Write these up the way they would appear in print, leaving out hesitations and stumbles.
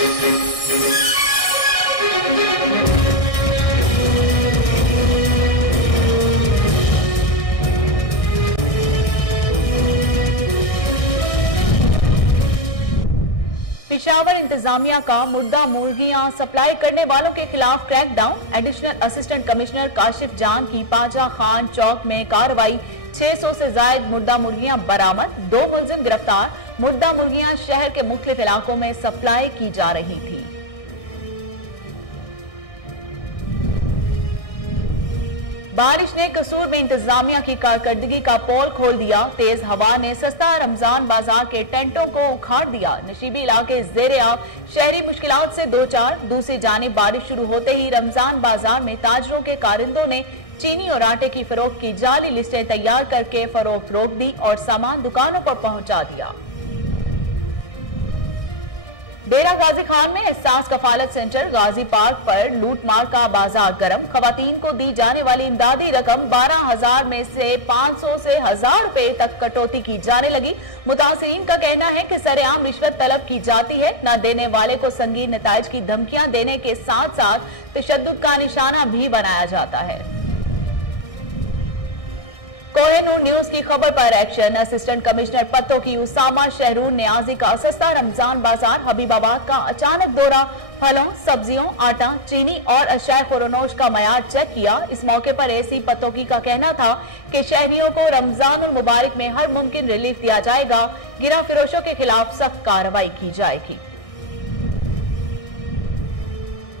पेशावर इंतजामिया का मुर्दा मुर्गियां सप्लाई करने वालों के खिलाफ crack down. Additional assistant commissioner Kashif जान की पाजा खान चौक में कार्रवाई। 600 से जायद मुर्दा मुर्गियां बरामद, 2 मुलजिम गिरफ्तार। मुर्दा मुर्गियां शहर के मुख्तलिफ इलाकों में सप्लाई की जा रही थी। बारिश ने कसूर में इंतजामिया की कारकर्दगी का पोल खोल दिया। तेज हवा ने सस्ता रमजान बाजार के टेंटों को उखाड़ दिया। नशीबी इलाके ज़ेर-ए-आब, शहरी मुश्किलात से दो चार। दूसरी जानिब बारिश शुरू होते ही रमजान बाजार में ताजरों के कारिंदों ने चीनी और आटे की फरोख्त की जाली लिस्टें तैयार करके फरोख्त रोक दी और सामान दुकानों पर पहुंचा दिया। डेरा गाजी खान में एहसास कफालत सेंटर गाजी पार्क पर लूटमार का बाजार गर्म। खवातीन को दी जाने वाली इमदादी रकम 12,000 में से 500 से 1,000 रुपए तक कटौती की जाने लगी। मुतासिरीन का कहना है कि सरेआम रिश्वत तलब की जाती है। न देने वाले को संगीन नताइज की धमकियां देने के साथ साथ तशद्दुद का निशाना भी बनाया जाता है। कोहिनूर न्यूज की खबर पर एक्शन। असिस्टेंट कमिश्नर पत्तों की उसामा शहरून न्याजी का सस्ता रमजान बाजार हबीबाबाद का अचानक दौरा। फलों, सब्जियों, आटा, चीनी और अशाए खुरनोश का मयार चेक किया। इस मौके पर एसी पत्तोकी का कहना था कि शहरियों को रमजान मुबारक में हर मुमकिन रिलीफ दिया जाएगा। गिरा फिरोशों के खिलाफ सख्त कार्रवाई की जाएगी।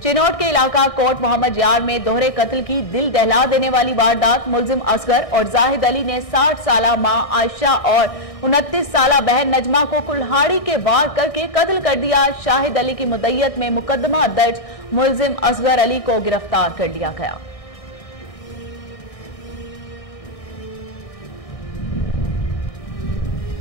चिनौट के इलाका कोट मोहम्मद यार में दोहरे कत्ल की दिल दहला देने वाली वारदात। मुलजिम असगर और जाहिद अली ने 60 साला मां आयशा और 29 साला बहन नजमा को कुल्हाड़ी के वार करके कत्ल कर दिया। शाहिद अली की मुद्दइयत में मुकदमा दर्ज। मुलजिम असगर अली को गिरफ्तार कर लिया गया।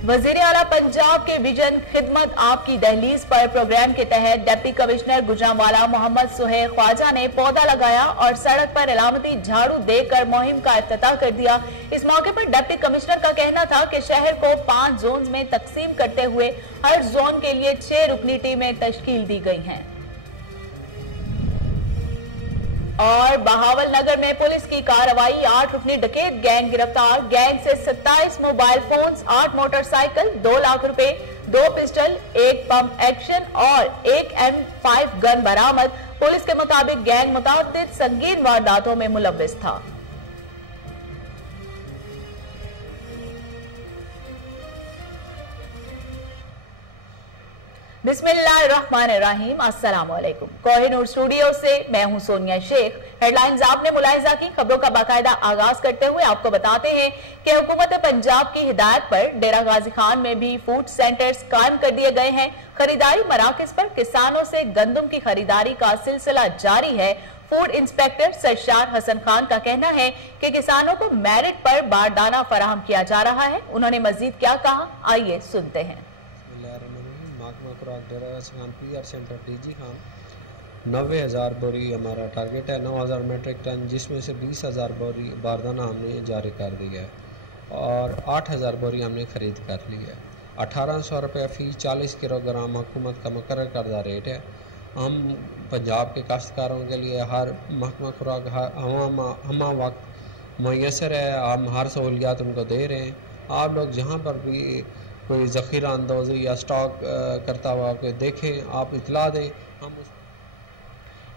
वजीर आला पंजाब के विजन खिदमत आपकी दहलीज पर प्रोग्राम के तहत डिप्टी कमिश्नर गुजरांवाला मोहम्मद सुहेल ख्वाजा ने पौधा लगाया और सड़क पर अलामती झाड़ू देकर मुहिम का इफ्तिताह कर दिया। इस मौके पर डिप्टी कमिश्नर का कहना था कि शहर को 5 जोन में तकसीम करते हुए हर जोन के लिए 6 रुकनी टीमें तश्कील दी गई हैं। और बहावल नगर में पुलिस की कार्रवाई। 8 रुकनी डकैत गैंग गिरफ्तार। गैंग से 27 मोबाइल फोन्स, 8 मोटरसाइकिल, 2 लाख रुपए, 2 पिस्टल, 1 पंप एक्शन और 1 M5 गन बरामद। पुलिस के मुताबिक गैंग मुताबिक संगीन वारदातों में मुलव्विस था। बिस्मिल्लाहिर्रहमानिर्रहीम। अस्सलाम वालेकुम। कोहिनूर स्टूडियो से मैं हूं सोनिया शेख। हेडलाइंस आपने मुलाहिजा की। खबरों का बाकायदा आगाज करते हुए आपको बताते हैं कि हुकूमत पंजाब की हिदायत पर डेरा गाजी खान में भी फूड सेंटर्स कायम कर दिए गए हैं। खरीदारी मराकज पर किसानों से गंदम की खरीदारी का सिलसिला जारी है। फूड इंस्पेक्टर सरशार हसन खान का कहना है कि किसानों को मेरिट पर बारदाना फराहम किया जा रहा है। उन्होंने मजीद क्या कहा, आइए सुनते हैं। Dera Ghazi Khan PR centre DG Khan 90,000 बोरी हमारा टारगेट है। 9,000 मेट्रिक टन, जिसमें से 20,000 बोरी बारदाना हमने जारी कर दिया है और 8,000 बोरी हमने ख़रीद कर ली है। 1,800 रुपये फ़ी 40 किलोग्राम हुकूमत का मुकर्रर करदा रेट है। हम पंजाब के काश्तकारों के लिए हर महकमा खुराक हमा वक्त मुयसर है। हम हर सहूलियात उनको दे रहे हैं। आप लोग जहाँ पर भी कोई ज़ख़ीरा अंदोज़ी या स्टॉक करता हुआ कोई देखें, आप इतला दें। हम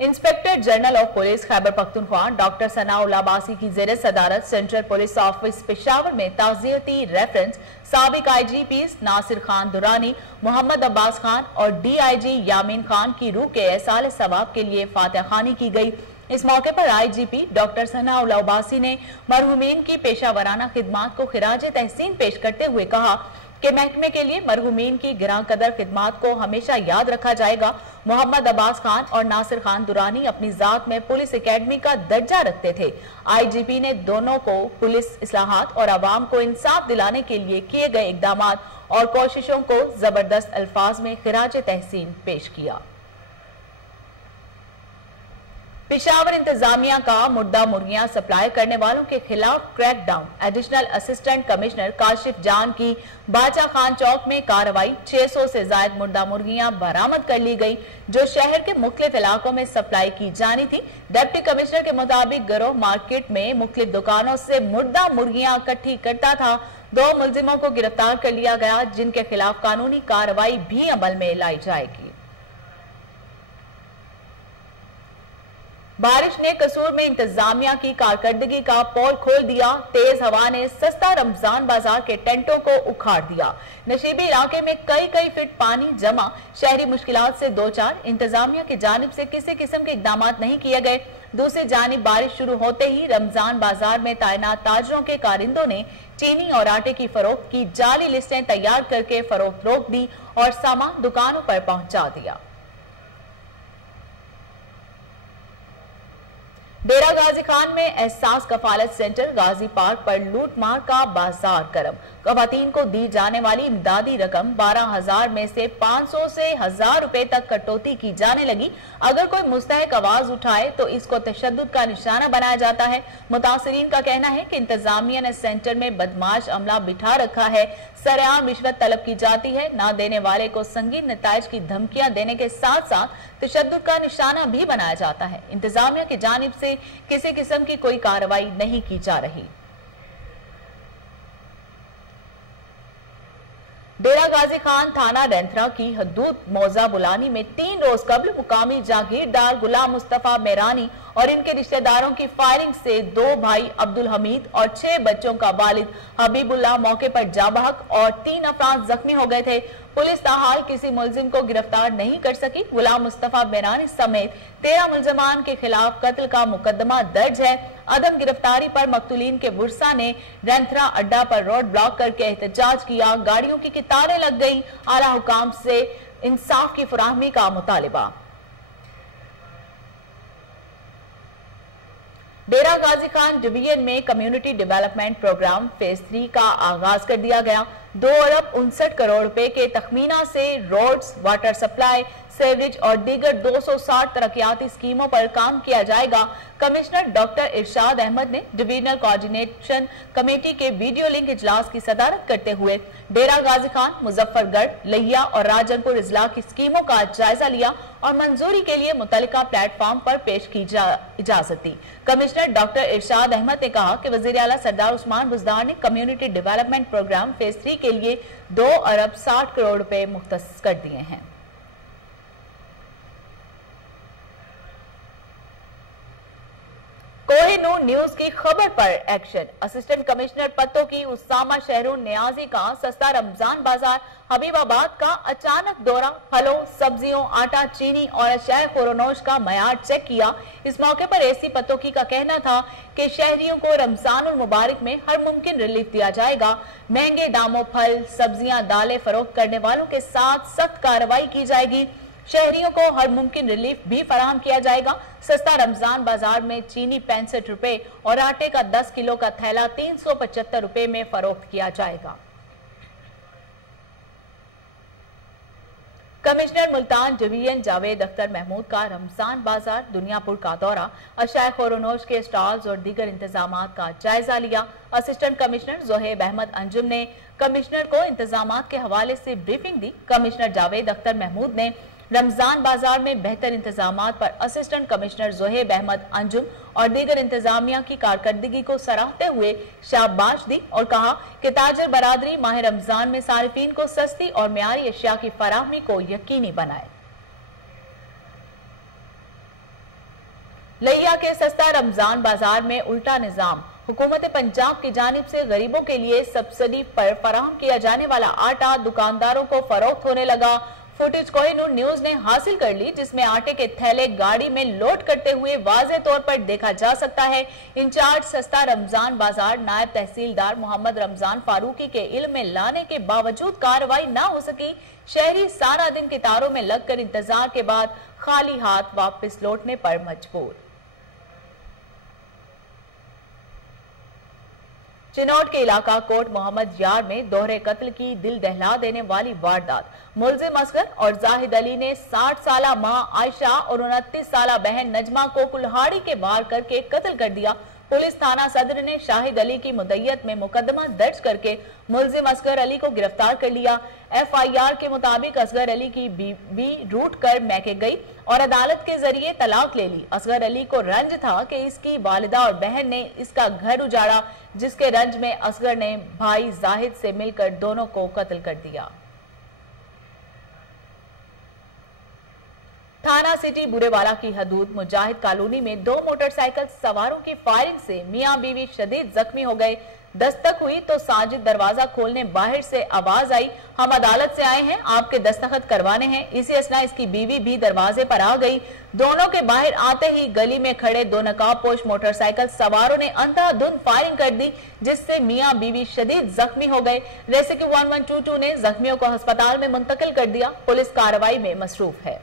inspector general of police Khyber Pakhtunkhwa doctor Sanaullah Abbasi की ज़ेर सदारत सेंट्रल पुलिस ऑफिस पेशावर में ताज़ियती रेफरेंस साबिक IGPs नासिर खान दुरानी, मोहम्मद अब्बास खान और DIG यामीन खान की रूह के एहसाल सवाब के लिए फातिहा खानी की गई। इस मौके पर IGP डॉक्टर सनाउल्लाह अब्बासी ने मरहूमीन की पेशावराना खिदमात को खिराज तहसीन पेश करते हुए कहा कि महकमे के लिए मरहूमीन की गिरां कदर खिदमात को हमेशा याद रखा जाएगा। मोहम्मद अब्बास खान और नासिर खान दुरानी अपनी जात में पुलिस एकेडमी का दर्जा रखते थे। IGP ने दोनों को पुलिस इस्लाहात और आवाम को इंसाफ दिलाने के लिए किए गए इकदामात और कोशिशों को जबरदस्त अल्फाज में खिराज तहसीन पेश किया। पेशावर इंतजामिया का मुर्दा मुर्गियां सप्लाई करने वालों के खिलाफ crackdown. Additional assistant commissioner Kashif जान की बाचा खान चौक में कार्रवाई। 600 से ज्यादा मुर्दा मुर्गियां बरामद कर ली गई जो शहर के मुख्तलिफ इलाकों में सप्लाई की जानी थी। डिप्टी कमिश्नर के मुताबिक गिरोह मार्केट में मुख्तलिफ दुकानों से मुर्दा मुर्गियां इकट्ठी करता था। 2 मुलजिमों को गिरफ्तार कर लिया गया जिनके खिलाफ कानूनी कार्रवाई भी अमल में लाई जाएगी। बारिश ने कसूर में इंतजामिया की कारकर्दगी का पोल खोल दिया। तेज हवा ने सस्ता रमजान बाजार के टेंटों को उखाड़ दिया। नशीबी इलाके में कई फीट पानी जमा, शहरी मुश्किलात से दो चार। इंतजामिया की जानिब से किसी किस्म के इकदाम नहीं किए गए। दूसरी जानिब बारिश शुरू होते ही रमजान बाजार में तैनात ताजरों के कारिंदों ने चीनी और आटे की फरोख्त की जाली लिस्टें तैयार करके फरोख्त रोक दी और सामान दुकानों पर पहुंचा दिया। डेरा गाजी खान में एहसास कफालत सेंटर गाजी पार्क पर लूटमार का बाजार गर्म। खवातीन को दी जाने वाली इमदादी रकम 12,000 में से 500 से 1,000 रुपए तक कटौती की जाने लगी। अगर कोई मुस्तहक आवाज उठाए तो इसको तशद्दुद का निशाना बनाया जाता है। मुतासिरीन का कहना है कि इंतजामिया ने सेंटर में बदमाश अमला बिठा रखा है। सरेआम रिश्वत तलब की जाती है। ना देने वाले को संगीन नताइज की धमकियां देने के साथ साथ तशद्दुद का निशाना भी बनाया जाता है। इंतजामिया की जानिब से किसी किस्म की कोई कार्रवाई नहीं की जा रही। डेरा गाजी खान थाना रेंथरा की हदूद मौजा बुलानी में 3 रोज कबल मुकामी जागीरदार गुलाम मुस्तफा मेरानी और इनके रिश्तेदारों की फायरिंग से 2 भाई अब्दुल हमीद और 6 बच्चों का वालिद हबीबुल्लाह मौके पर जाबहक और 3 अफराद जख्मी हो गए थे। पुलिस ताहाल किसी मुलजिम को गिरफ्तार नहीं कर सकी। गुलाम मुस्तफा मेरानी समेत 13 मुलजमान के खिलाफ कत्ल का मुकदमा दर्ज है। अदम गिरफ्तारी पर मकतूलीन के वर्सा ने रेंथरा अड्डा पर रोड ब्लॉक करके एहतजाज किया। गाड़ियों की कतारें लग गई। आला हुकाम से इंसाफ की फराहमी का मुतालिबा। डेरा गाजी खान डिवीजन में कम्युनिटी डेवलपमेंट प्रोग्राम फेज 3 का आगाज कर दिया गया। 2 अरब 59 करोड़ रुपए के तखमीना से रोड्स, वाटर सप्लाई, सेवरेज और दीगर 260 तरक्याती स्कीमों पर काम किया जाएगा। कमिश्नर डॉक्टर इरशाद अहमद ने डिवीजनल कोऑर्डिनेशन कमेटी के वीडियो लिंक इजलास की सदारत करते हुए डेरा गाजी खान, मुजफ्फरगढ़, लिया और राजनपुर इजला की स्कीमों का जायजा लिया और मंजूरी के लिए मुतल्लिका प्लेटफॉर्म पर पेश की इजाजत दी। कमिश्नर डॉक्टर इरशाद अहमद ने कहा कि वजीर आला सरदार उस्मान बुज़दार ने कम्युनिटी डेवलपमेंट प्रोग्राम फेज 3 के लिए 2 अरब 60 करोड़ रुपए मुख्तस कर दिए हैं। कोहिनूर न्यूज की खबर पर एक्शन। असिस्टेंट कमिश्नर पत्तों की उसामा शहरून नियाजी का सस्ता रमजान बाजार हबीबाबाद का अचानक दौरा। फलों, सब्जियों, आटा, चीनी और अशाए खुरोनोश का मयार चेक किया। इस मौके पर एसी पत्तों का कहना था कि शहरियों को रमजानुल मुबारक में हर मुमकिन रिलीफ दिया जाएगा। महंगे दामों फल, सब्जियां, दालें फरोख्त करने वालों के साथ सख्त कार्रवाई की जाएगी। शहरियों को हर मुमकिन रिलीफ भी फराहम किया जाएगा। सस्ता रमजान बाजार में चीनी 65 रुपए और आटे का 10 किलो का थैला 375 रुपए में फरोख्त किया जाएगा। कमिश्नर मुल्तान डिवीजन जावेद अख्तर महमूद का रमजान बाजार दुनियापुर का दौरा, अशाए खुरोनोश के स्टॉल्स और दीगर इंतजामात का जायजा लिया। असिस्टेंट कमिश्नर जोहेब अहमद अंजुम ने कमिश्नर को इंतजामात के हवाले से ब्रीफिंग दी। कमिश्नर जावेद अख्तर महमूद ने रमजान बाजार में बेहतर इंतजामात पर असिस्टेंट कमिश्नर जोहेब अहमद अंजुम और दीगर इंतजामिया की कारकर्दगी को सराहते हुए शाबाश दी और कहा कि ताजर बरादरी माह रमजान में सारिफीन को सस्ती और मियारी अशिया की फराहमी को यकीनी बनाए। लिया के सस्ता रमजान बाजार में उल्टा निजाम। हुकूमत पंजाब की जानिब से गरीबों के लिए सब्सिडी पर फराहम किया जाने वाला आटा दुकानदारों को फरोख्त होने लगा। फुटेज कोहिनूर न्यूज ने हासिल कर ली जिसमें आटे के थैले गाड़ी में लोड करते हुए वाज़े तौर पर देखा जा सकता है। इंचार्ज सस्ता रमजान बाजार नायब तहसीलदार मोहम्मद रमजान फारूकी के इल्म में लाने के बावजूद कार्रवाई न हो सकी। शहरी सारा दिन कितारों में लगकर इंतजार के बाद खाली हाथ वापस लौटने पर मजबूर। चिनौट के इलाका कोट मोहम्मद यार में दोहरे कत्ल की दिल दहला देने वाली वारदात। मुलजिम असगर और जाहिद अली ने 60 साला मां आयशा और 29 साला बहन नजमा को कुल्हाड़ी के वार करके कत्ल कर दिया। पुलिस थाना सदर ने शाहिद अली की मुद्दइयत में मुकदमा दर्ज करके मुलजिम असगर अली को गिरफ्तार कर लिया। FIR के मुताबिक असगर अली की बीवी रूठ कर मैके गई और अदालत के जरिए तलाक ले ली। असगर अली को रंज था कि इसकी वालिदा और बहन ने इसका घर उजाड़ा, जिसके रंज में असगर ने भाई जाहिद से मिलकर दोनों को कत्ल कर दिया। थाना सिटी बुरेवाला की हदूद मुजाहिद कॉलोनी में 2 मोटरसाइकिल सवारों की फायरिंग से मियां बीवी शदीद जख्मी हो गए। दस्तक हुई तो साजिद दरवाजा खोलने बाहर से आवाज आई, हम अदालत से आए हैं, आपके दस्तखत करवाने हैं। इसी असना इसकी बीवी भी दरवाजे पर आ गई। दोनों के बाहर आते ही गली में खड़े 2 नकाबपोश मोटरसाइकिल सवारों ने अंधाधुंध फायरिंग कर दी, जिससे मियां बीवी शदीद जख्मी हो गए। रेस्क्यू 1122 ने जख्मियों को अस्पताल में मुंतकिल कर दिया। पुलिस कार्रवाई में मसरूफ है।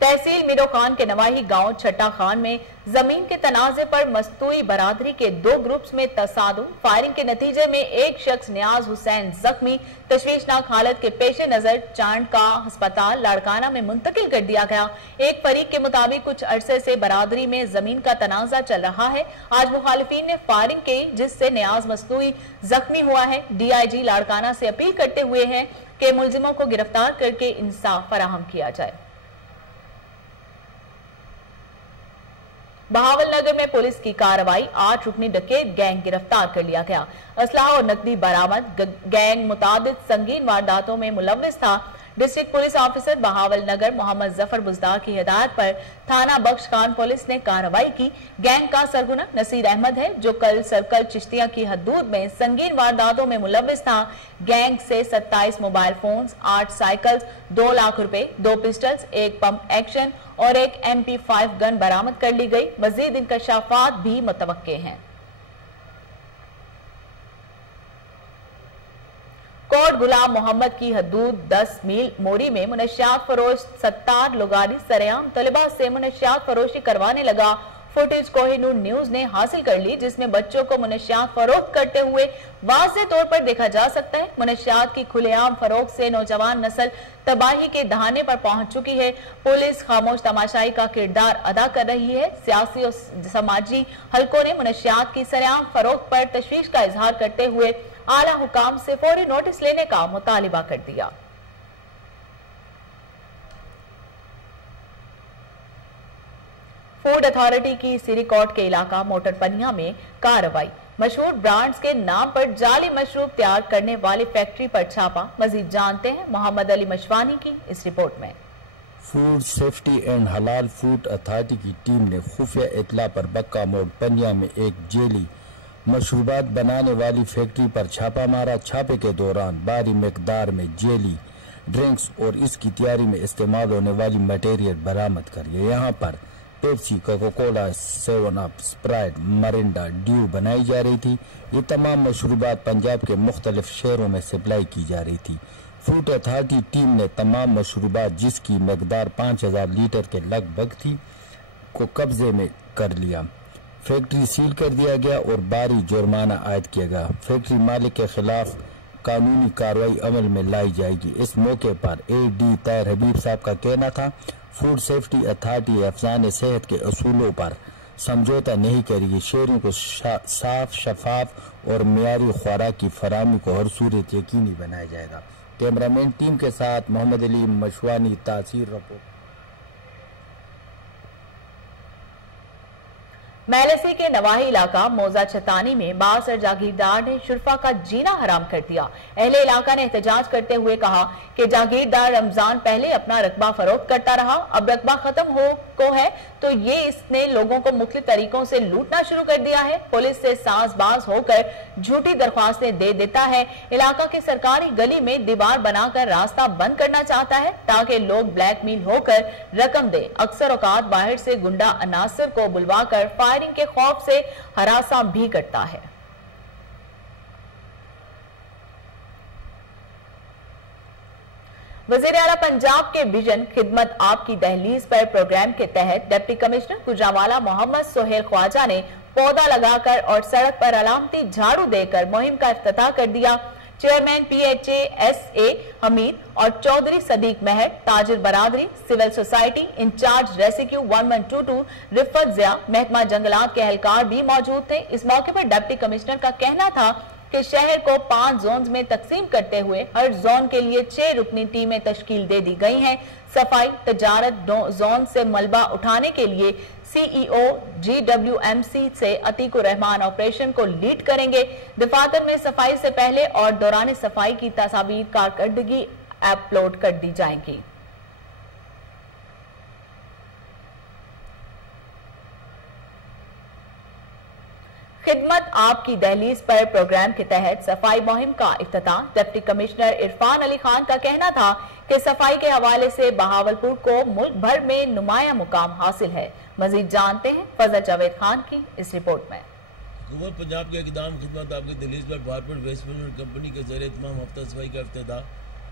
तहसील मीरो खान के नवाही गांव छट्टा खान में जमीन के तनाजे पर मस्तूई बरादरी के 2 ग्रुप्स में तसादुम। फायरिंग के नतीजे में एक शख्स नियाज हुसैन जख्मी। तशवीशनाक हालत के पेश नजर चांद का अस्पताल लाड़काना में मुंतकिल कर दिया गया। एक फरीक के मुताबिक कुछ अरसे से बरादरी में जमीन का तनाजा चल रहा है। आज मुखालिफिन ने फायरिंग की, जिससे नियाज मस्तूई जख्मी हुआ है। DIG लाड़काना से अपील करते हुए हैं कि मुलजिमों को गिरफ्तार करके इंसाफ फराहम किया जाए। बहावलनगर में पुलिस की कार्रवाई, 8 रुकनी डकैत गैंग गिरफ्तार कर लिया गया। असलहा और नकदी बरामद। गैंग मुतादिद संगीन वारदातों में मुलव्विस था। District police officer Bahawalnagar Mohammad Zafar Buzdar की हिदायत पर थाना बख्श खान पुलिस ने कार्रवाई की। गैंग का सरगना नसीर अहमद है, जो कल सर्कल चिश्तिया की हदूद में संगीन वारदातों में मुलव्विस था। गैंग से 27 मोबाइल फोन्स, 8 साइकिल्स, 2 लाख रुपए, 2 पिस्टल्स, 1 पंप एक्शन और 1 MP5 गन बरामद कर ली गई। मजीद इंकशाफात भी मुतवक्के हैं। कोट गुलाम मोहम्मद की हदूद 10 मील मोरी में मुनशियात फरोश सत्तार लोगारी सरेआम तलबा से मुनशियात फरोशी करवाने लगा। फुटेज कोहिनूर न्यूज ने हासिल कर ली, जिसमें बच्चों को मुनशियात फरोख्त करते हुए वाज़ेह तौर पर देखा जा सकता है। मुनशियात की खुलेआम फरोख्त से नौजवान नस्ल तबाही के दहाने पर पहुंच चुकी है। पुलिस खामोश तमाशाई का किरदार अदा कर रही है। सियासी और समाजी हलकों ने मुनशियात की सरेआम फरोख्त पर तशवीश का इजहार करते हुए आला हुकाम से फौरी नोटिस लेने का मुतालिबा कर दिया। फूड अथॉरिटी की सिरीकोट के इलाका मोटर पनिया में कार्रवाई। मशहूर ब्रांड्स के नाम पर जाली मशरूब तैयार करने वाली फैक्ट्री पर छापा। मजीद जानते हैं मोहम्मद अली मशवानी की इस रिपोर्ट में। फूड सेफ्टी एंड हलाल फूड अथॉरिटी की टीम ने खुफिया इतला पर बक्का मोड़ पनिया में एक जेली मशरूबात बनाने वाली फैक्ट्री पर छापा मारा। छापे के दौरान भारी मिकदार में जेली ड्रिंक्स और इसकी तैयारी में इस्तेमाल होने वाली मटेरियल बरामद कर लिया। यहाँ पर Pepsi, Coca Cola, 7 up, Sprite, Mirinda, due बनाई जा रही थी। ये तमाम मशरूबात पंजाब के मुख्तलिफ शहरों में सप्लाई की जा रही थी। फूड अथॉरिटी टीम ने तमाम मशरूबात, जिसकी मकदार 5000 लीटर के लगभग थी, को कब्जे में कर लिया। फैक्ट्री सील कर दिया गया और भारी जुर्माना आयद किया गया। फैक्ट्री मालिक के खिलाफ कानूनी कार्रवाई अमल में लाई जाएगी। इस मौके पर AD ताहिर हबीब साहब का कहना था, फूड सेफ्टी अथॉरिटी अफजान सेहत के असूलों पर समझौता नहीं करेगी। शहरियों को साफ, शफाफ और मियारी खुराक की फराहमी को हर सूरत यकीनी बनाया जाएगा। कैमरामैन टीम के साथ मोहम्मद अली मशवानी, तासीर रिपोर्ट। मैलसी के नवाही इलाका मौजा छतानी में बास और जागीरदार ने शुरफा का जीना हराम कर दिया। अहले इलाका ने एहतजाज करते हुए कहा कि जागीरदार रमजान पहले अपना रकबा फरोख्त करता रहा, अब रकबा खत्म हो को है तो ये इसने लोगों को मुख्तलिफ तरीकों से लूटना शुरू कर दिया है। पुलिस से साजबाज होकर झूठी दरख्वास्तें दे देता है। इलाका की सरकारी गली में दीवार बनाकर रास्ता बंद करना चाहता है ताकि लोग ब्लैकमेल होकर रकम दे। अक्सर औकात बाहर से गुंडा अनासर को बुलवाकर फायरिंग के खौफ से हरासा भी करता है। वजीर आला पंजाब के विजन खिदमत आपकी दहलीज पर प्रोग्राम के तहत डिप्टी कमिश्नर गुजरांवाला मोहम्मद सोहेल ख्वाजा ने पौधा लगाकर और सड़क पर अलामती झाड़ू देकर मुहिम का इफ्तिताह कर दिया। चेयरमैन PHA SA हमीद और चौधरी सदीक महर, ताजिर बरादरी, civil society incharge rescue 1122 Rifat Zia, महकमा जंगलात के एहलकार भी मौजूद थे। इस मौके पर डिप्टी कमिश्नर का कहना था कि शहर को 5 जोन्स में तकसीम करते हुए हर जोन के लिए 6 रुकनी टीमें तश्कील दे दी गई हैं। सफाई तजारत जोन से मलबा उठाने के लिए CEO GWMC से अतीकुर रहमान ऑपरेशन को लीड करेंगे। दफातर में सफाई से पहले और दौरान सफाई की तस्वीर कारकर्दगी अपलोड कर दी जाएंगी। खिदमत आपकी दहलीज पर प्रोग्राम के तहत सफाई मुहिम का इफ्तिताह। डिप्टी कमिश्नर इरफान अली खान का कहना था कि सफाई के हवाले से बहावलपुर को मुल्क भर में नुमाया मुकाम हासिल है। मजीद जानते हैं फजल जावेद खान की इस रिपोर्ट में। हुकूमत पंजाब के इक़दाम खिदमत आपकी दहलीज पर भारपुर वेस्ट मैनेजमेंट कंपनी के ज़रिए तमाम हफ्ता सफाई का इफ्तिताह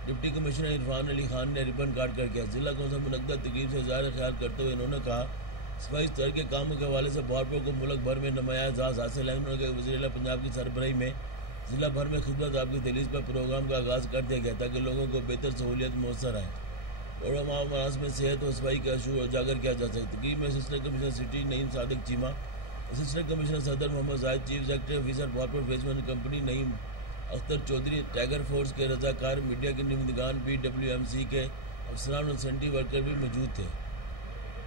डिप्टी कमिश्नर इरफान अली खान ने रिबन काट कर किया। जिला कौंसिल मुनक्कद तकरीब से ज़ाहिर ख्याल करते हुए इन्होंने कहा सफाई स्तर के कामों के हवाले से भारपुर को मुल्क भर में नुमाया एजाज़ हासिल है। उन्होंने वज़ीर आला पंजाब की सरबराही में ज़िला भर में खिदमत आपकी दहलीज पर प्रोग्राम का आगाज़ कर दिया गया ताकि लोगों को बेहतर सहूलियत मुयसर आए और मराज में सेहत और सफाई का शूर उजागर किया जा सके। तकरीब में assistant commissioner city Naeem Sadiq Cheema, assistant commissioner Saddar Muhammad Zahid, chief executive officer भारपुर waste management company Naeem Akhtar Chaudhry, tiger force के रजाकार, मीडिया के नुमाइंदगान, BWMC के अफसरान और सेंट्री वर्कर भी मौजूद थे।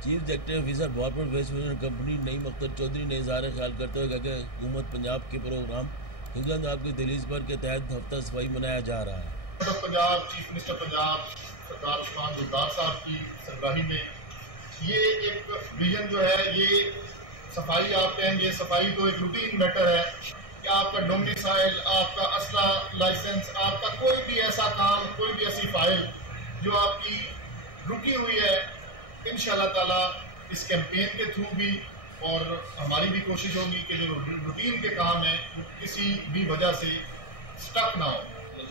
चीफ एग्जीक्यूटिव ऑफिसर भारपुर waste management company Naeem Akhtar Chaudhry ने इज़हार ख्याल करते हुए कहा कि हुकूमत पंजाब के प्रोग्राम खिदमत आपकी दहलीज पर के तहत हफ्ता सफाई मनाया जा रहा है। पंजाब चीफ मिनिस्टर पंजाब सरदार उस्मान गुलजार साहब की सरबराही में ये एक विजन जो है, ये सफाई आप कहेंगे, सफाई तो एक रूटीन मैटर है कि आपका डोमिसाइल, आपका असला लाइसेंस, आपका कोई भी ऐसा काम, कोई भी ऐसी फाइल जो आपकी रुकी हुई है, इंशाल्लाह ताला इस कैंपेन के थ्रू भी और हमारी भी कोशिश होगी कि जो रूटीन के काम है वो किसी भी वजह से स्टक ना हो।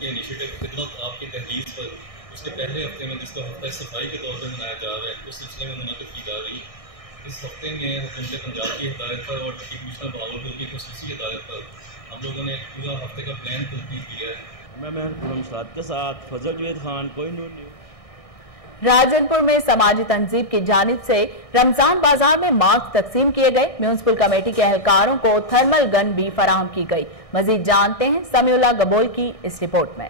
ये इनिशिएटिव खिदमत आपकी दहलीज पर उसके पहले हफ्ते में जिसको हफ्ता सफाई के तौर पर मनाया जा रहा है, उस सिलसिले में मुनाकिद की जा रही है। इस हफ्ते में हुकूमत पंजाब की हिदायत पर और डिप्टी कमिश्नर बहावलपुर की खसूसी हिदायत पर हम लोगों ने पूरा हफ्ते का प्लान कंप्लीट किया है। मैं महर के साथ फजल जावेद खान, कोई न्यूज़। राजनपुर में समाजी तंजीम की जानिब से रमजान बाजार में मास्क तकसीम किए गए। म्यूनिसिपल कमेटी के एहलकारों को थर्मल गन भी फराहम की गई। मजीद जानते हैं समीउल्लाह गबोल की इस रिपोर्ट में।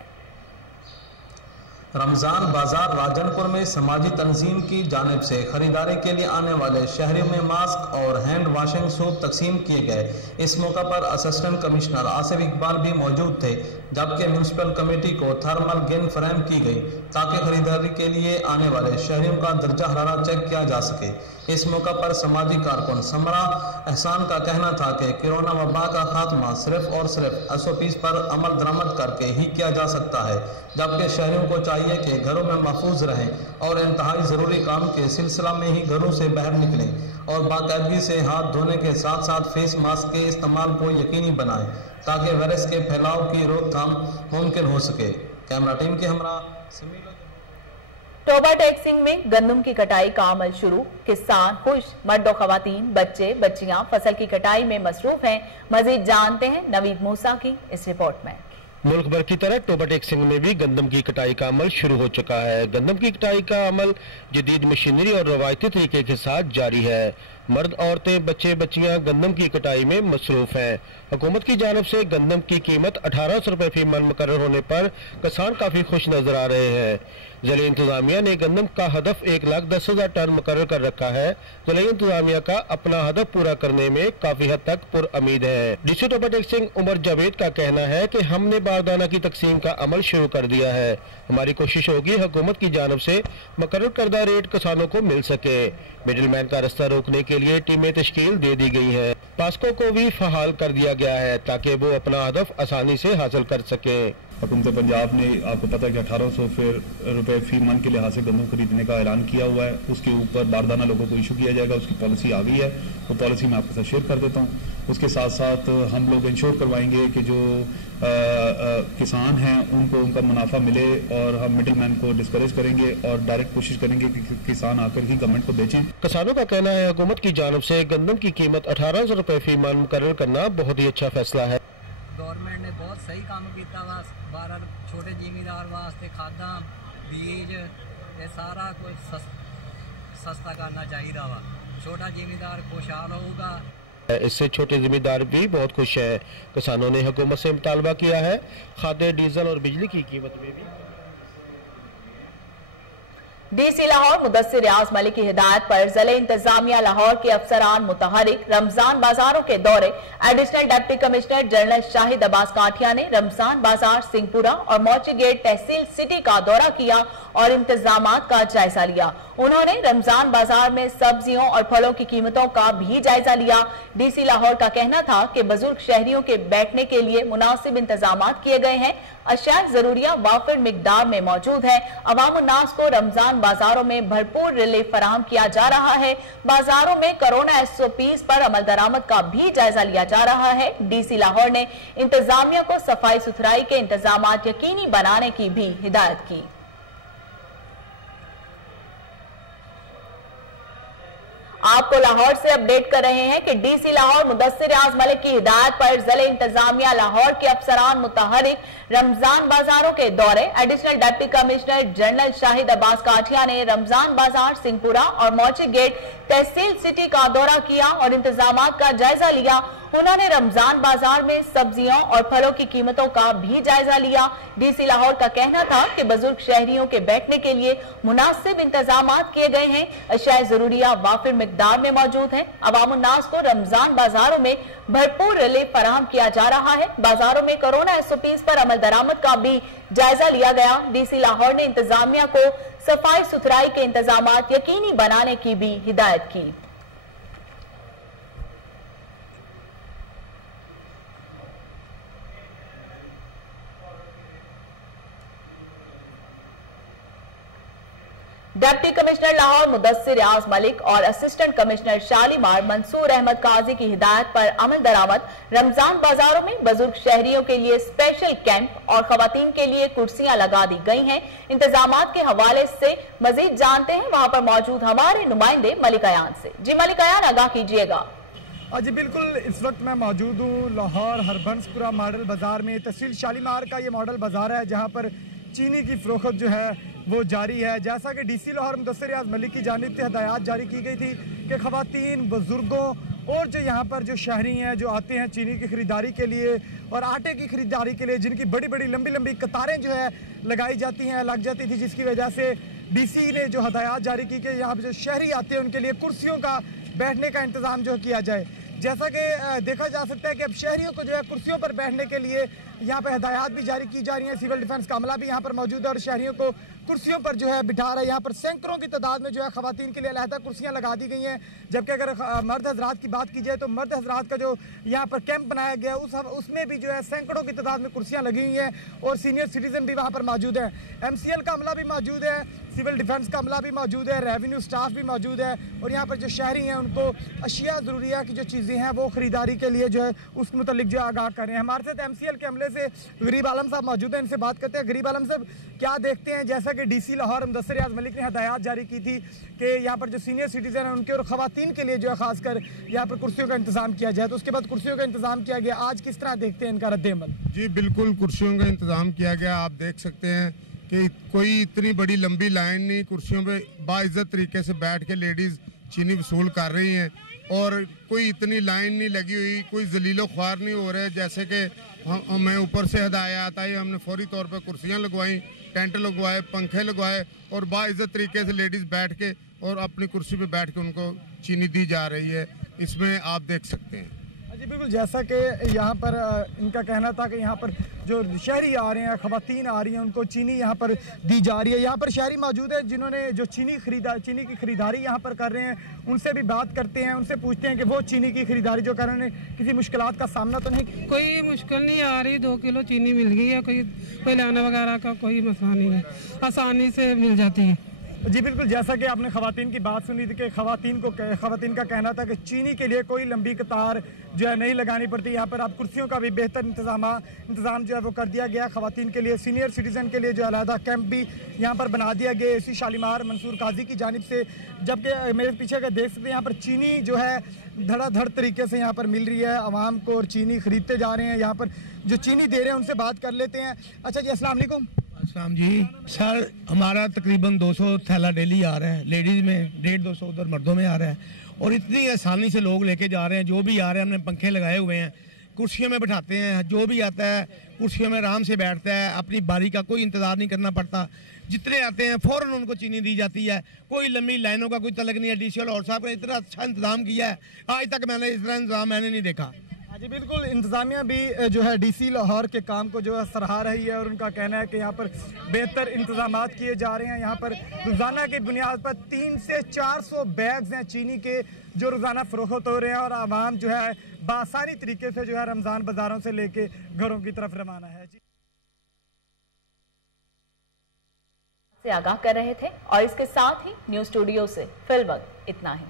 रमजान बाजार राजनपुर में समाजी तंजीम की जानिब से खरीदारी के लिए आने वाले शहरियों में मास्क और हैंड वॉशिंग सोप तकसीम किए गए। इस मौका पर असिस्टेंट कमिश्नर आसिफ इकबाल भी मौजूद थे, जबकि म्यूनिसिपल कमेटी को थर्मल गन फराहम की गई ताकि खरीदारी के लिए आने वाले शहरियों का दर्जा हरारत चेक किया जा सके। इस मौका पर समाजी कारकुन समरा एहसान का कहना था कि कोरोना वबा का खात्मा सिर्फ और सिर्फ SOPs पर अमल दरामद करके ही किया जा सकता है, जबकि शहरियों को चाहिए कि घरों में महफूज रहें और इंतहाई ज़रूरी काम के सिलसिला में ही घरों से बाहर निकलें और बाकायदगी से हाथ धोने के साथ साथ फेस मास्क के इस्तेमाल को यकीनी बनाएं ताकि वायरस के फैलाव की रोकथाम मुमकिन हो सके। कैमरा टीम के हमरा टोबा टैक्सिंग में गंदम की कटाई का अमल शुरू। किसान खुश, मर्द और खवातीन, बच्चे बच्चियां फसल की कटाई में मसरूफ हैं। मजीद जानते हैं नवीद मूसा की इस रिपोर्ट में। मुल्क भर की तरह टोबा टैक्सिंग में भी गंदम की कटाई का अमल शुरू हो चुका है। गंदम की कटाई का अमल जदीद मशीनरी और रवायती तरीके के साथ जारी है। मर्द, औरतें, बच्चे बच्चियां गंदम की कटाई में मसरूफ हैं। हुकूमत की जानिब से गंदम की कीमत 1800 रुपए फी मन मुकर्रर होने पर किसान काफी खुश नजर आ रहे हैं। ज़िला इंतजामिया ने गंदम का हदफ 1,10,000 टन मुकर्रर कर रखा है। ज़िला इंतजामिया का अपना हदफ पूरा करने में काफी हद तक पुरउम्मीद है। DC Toba taxing Umar Javed का कहना है कि हमने बारदाना की तकसीम का अमल शुरू कर दिया है। हमारी कोशिश होगी हुकूमत की जानिब से मुकर्रर करदा रेट किसानों को मिल सके। मिडिल मैन का रास्ता रोकने के लिए टीमें तश्कील दे दी गई है। पास्को को भी फहाल कर दिया गया है ताकि वो अपना हदफ आसानी से हासिल कर सके। हुकूमत पंजाब ने आपको पता है कि 1800 रुपये फी मन के लिहाज से गंदम खरीदने का ऐलान किया हुआ है। उसके ऊपर बारदाना लोगों को इशू किया जाएगा। उसकी पॉलिसी आ गई है, वो पॉलिसी मैं आपके साथ शेयर कर देता हूँ। उसके साथ साथ हम लोग इंश्योर करवाएंगे कि जो किसान हैं उनको उनका मुनाफा मिले, और हम मिडिल मैन को डिस्करेज करेंगे और डायरेक्ट कोशिश करेंगे कि किसान आकर ही गवर्नमेंट को बेचें। किसानों का कहना है हुकूमत की जानिब से गंदम की कीमत 1800 रुपए फी मन मुकर्रर करना बहुत ही अच्छा फैसला है। गवर्नमेंट ने बहुत सही काम किया वा, 12 छोटे जिमीदार वास्ते खादा बीज ये सारा कुछ सस्ता करना चाहिए वा, छोटा जिमीदार खुशहाल होगा। इससे छोटे जिम्मेदार भी बहुत खुश है। किसानों ने हुकूमत से मुतालबा किया है खाद्य, डीजल और बिजली की कीमत में भी। डीसी लाहौर मुदस्सिर रियाज मलिक की हिदायत पर ज़िले इंतजामिया लाहौर के अफसरान मुतहरिक रमजान बाजारों के दौरे additional deputy commissioner general Shahid Abbas Kathia ने रमजान बाजार, सिंहपुरा और मौची गेट तहसील सिटी का दौरा किया और इंतजामात का जायजा लिया। उन्होंने रमजान बाजार में सब्जियों और फलों की कीमतों का भी जायजा लिया। डीसी लाहौर का कहना था कि बुजुर्ग शहरियों के बैठने के लिए मुनासिब इंतजामात किए गए हैं, अशिया जरूरिया वाफिर मिकदार में मौजूद है। अवाम उन्नास को रमजान बाजारों में भरपूर रिलीफ फराहम किया जा रहा है। बाजारों में कोरोना SOPs पर अमल दरामद का भी जायजा लिया जा रहा है। डीसी लाहौर ने इंतजामिया को सफाई सुथराई के इंतजामात यकीनी बनाने की भी हिदायत की। आपको लाहौर से अपडेट कर रहे हैं कि डीसी लाहौर मुदस्सिर रियाज मलिक की हिदायत पर ज़िले इंतजामिया लाहौर के अफसरान मुतहरिक रमजान बाजारों के दौरे additional deputy commissioner general Shahid Abbas Kathia ने रमजान बाजार, सिंहपुरा और मौची गेट तहसील सिटी का दौरा किया और इंतजामात का जायजा लिया। उन्होंने रमजान बाजार में सब्जियों और फलों की कीमतों का भी जायजा लिया। डीसी लाहौर का कहना था कि बुजुर्ग शहरियों के बैठने के लिए मुनासिब इंतजामात किए गए हैं, अशिया जरूरिया वाफिर मिकदार में मौजूद है। अवाम उन्नास को रमजान बाजारों में भरपूर रिलीफ फराहम किया जा रहा है। बाजारों में कोरोना SOPs पर अमल दरामद का भी जायजा लिया गया। डीसी लाहौर ने इंतजामिया को सफाई सुथराई के इंतजामात यकीनी बनाने की भी हिदायत की। डिप्टी कमिश्नर लाहौर मुदस्सिर रियाज मलिक और असिस्टेंट कमिश्नर शालीमार मंसूर अहमद काजी की हिदायत पर अमल दरामद रमजान बाजारों में बुजुर्ग शहरियों के लिए स्पेशल कैंप और खवातीन के लिए कुर्सियां लगा दी गई हैं। इंतजामात के हवाले से मजीद जानते हैं वहां पर मौजूद हमारे नुमाइंदे मलिक अयान से। जी मलिक अयान, आगाह कीजिएगा। जी बिल्कुल, इस वक्त मैं मौजूद हूँ लाहौर हरबंसपुरा मॉडल बाजार में। तहसील शालीमार का ये मॉडल बाजार है जहाँ पर चीनी की फरोख्त जो है वो जारी है। जैसा कि डीसी लाहौर मुदस्सिर रियाज मलिक की जानिब से हदायत जारी की गई थी कि खवातीन, बुजुर्गों और जो यहाँ पर जो शहरी हैं जो आते हैं चीनी की ख़रीदारी के लिए और आटे की ख़रीदारी के लिए, जिनकी बड़ी बड़ी लंबी लंबी कतारें जो है लगाई जाती हैं, लग जाती थी, जिसकी वजह से डीसी ने जो हदायत जारी की कि यहाँ पर जो शहरी आते हैं उनके लिए कुर्सियों का बैठने का इंतज़ाम जो किया जाए। जैसा कि देखा जा सकता है कि अब शहरियों को जो है कुर्सियों पर बैठने के लिए यहाँ पर हदायत भी जारी की जा रही है। सिविल डिफेंस का अमला भी यहाँ पर मौजूद है और शहरियों को कुर्सियों पर जो है बिठा रहा है। यहाँ पर सैकड़ों की तादाद में जो है खवातीन के लिए अलहदा कुर्सियाँ लगा दी गई हैं। जबकि अगर मर्द हजरात की बात की जाए तो मर्द हजरात का जो यहाँ पर कैंप बनाया गया उसमें भी जो है सैकड़ों की तादाद में कुर्सियाँ लगी हुई हैं और सीनियर सिटीजन भी वहाँ पर मौजूद है। MCL का अमला भी मौजूद है, सिविल डिफेंस का अमला भी मौजूद है, रेवेन्यू स्टाफ भी मौजूद है और यहाँ पर जो शहरी हैं उनको अशिया ज़रूरिया की जो चीज़ें हैं वो ख़रीदारी के लिए जो है उस मुतल्लिक जो आगाह कर रहे हैं। हमारे साथ MCL के अमले से गरीब आलम साहब मौजूद हैं, इनसे बात करते हैं। गरीब आलम साहब, क्या देखते हैं, जैसा कि डीसी लाहौर मुदस्सिर रियाज मलिक ने हदायत जारी की थी कि यहाँ पर जो सीनियर सिटीजन हैं उनके और खवातीन के लिए जो है खासकर यहाँ पर कुर्सियों का इंतजाम किया जाए, तो उसके बाद कुर्सियों का इंतजाम किया गया, आज किस तरह देखते हैं इनका रद्द-ए-अमल? जी बिल्कुल, कुर्सियों का इंतजाम किया गया। आप देख सकते हैं कि कोई इतनी बड़ी लंबी लाइन नहीं, कुर्सियों पे बाइज्जत तरीके से बैठ के लेडीज़ चीनी वसूल कर रही हैं और कोई इतनी लाइन नहीं लगी हुई, कोई जलीलो ख्वार नहीं हो रहे। जैसे कि हमें ऊपर से हदायत आई, हमने फौरी तौर पे कुर्सियां लगवाई, टेंट लगवाए, पंखे लगवाए और बाइज्जत तरीके से लेडीज़ बैठ के और अपनी कुर्सी पे बैठ के उनको चीनी दी जा रही है। इसमें आप देख सकते हैं। जी बिल्कुल, जैसा कि यहाँ पर इनका कहना था कि यहाँ पर जो शहरी आ रहे हैं, खवातीन आ रही हैं, उनको चीनी यहाँ पर दी जा रही है। यहाँ पर शहरी मौजूद है जिन्होंने जो चीनी की खरीदारी यहाँ पर कर रहे हैं, उनसे भी बात करते हैं, उनसे पूछते हैं कि वो चीनी की खरीदारी जो कर रहे हैं किसी मुश्किलात का सामना तो नहीं? कोई मुश्किल नहीं आ रही, 2 किलो चीनी मिल गई है, कोई लाना वगैरह का कोई मसला नहीं है, आसानी से मिल जाती है। जी बिल्कुल, जैसा कि आपने ख़वातीन की बात सुनी थी कि ख़वातीन का कहना था कि चीनी के लिए कोई लंबी कतार जो है नहीं लगानी पड़ती। यहाँ पर आप कुर्सियों का भी बेहतर इंतज़ाम जो है वो कर दिया गया। ख़वातीन के लिए, सीनियर सिटीज़न के लिए जो अलहदा कैंप भी यहाँ पर बना दिया गया एसी शालीमार मंसूर काजी की जानिब से। जबकि मेरे पीछे का देख सकते हैं यहाँ पर चीनी जो है धड़ाधड़ तरीके से यहाँ पर मिल रही है आवाम को और चीनी ख़रीदते जा रहे हैं। यहाँ पर जो चीनी दे रहे हैं उनसे बात कर लेते हैं। अच्छा जी, अस्सलाम वालेकुम। अस्सलाम जी। सर, हमारा तकरीबन 200 थैला डेली आ रहा है, लेडीज़ में 150 उधर मर्दों में आ रहा है, और इतनी आसानी से लोग लेके जा रहे हैं। जो भी आ रहे हैं, हमने पंखे लगाए हुए हैं, कुर्सियों में बैठाते हैं, जो भी आता है कुर्सियों में आराम से बैठता है, अपनी बारी का कोई इंतज़ार नहीं करना पड़ता। जितने आते हैं फ़ौरन उनको चीनी दी जाती है, कोई लंबी लाइनों का कोई तलक नहीं है। डीसी और साहब ने इतना अच्छा इंतज़ाम किया है, आज तक मैंने इस तरह इंतज़ाम नहीं देखा। जी बिल्कुल, इंतज़ामिया भी जो है डीसी लाहौर के काम को जो है सराहा रही है और उनका कहना है कि यहाँ पर बेहतर इंतज़ामात किए जा रहे हैं। यहाँ पर रोज़ाना की बुनियाद पर 300 से 400 बैग्स हैं चीनी के जो रोज़ाना फ़रोख्त हो रहे हैं और आवाम जो है बासानी तरीके से जो है रमज़ान बाज़ारों से लेके घरों की तरफ रवाना है। जी से आगाह कर रहे थे और इसके साथ ही न्यूज़ स्टूडियो से फिलहाल इतना ही।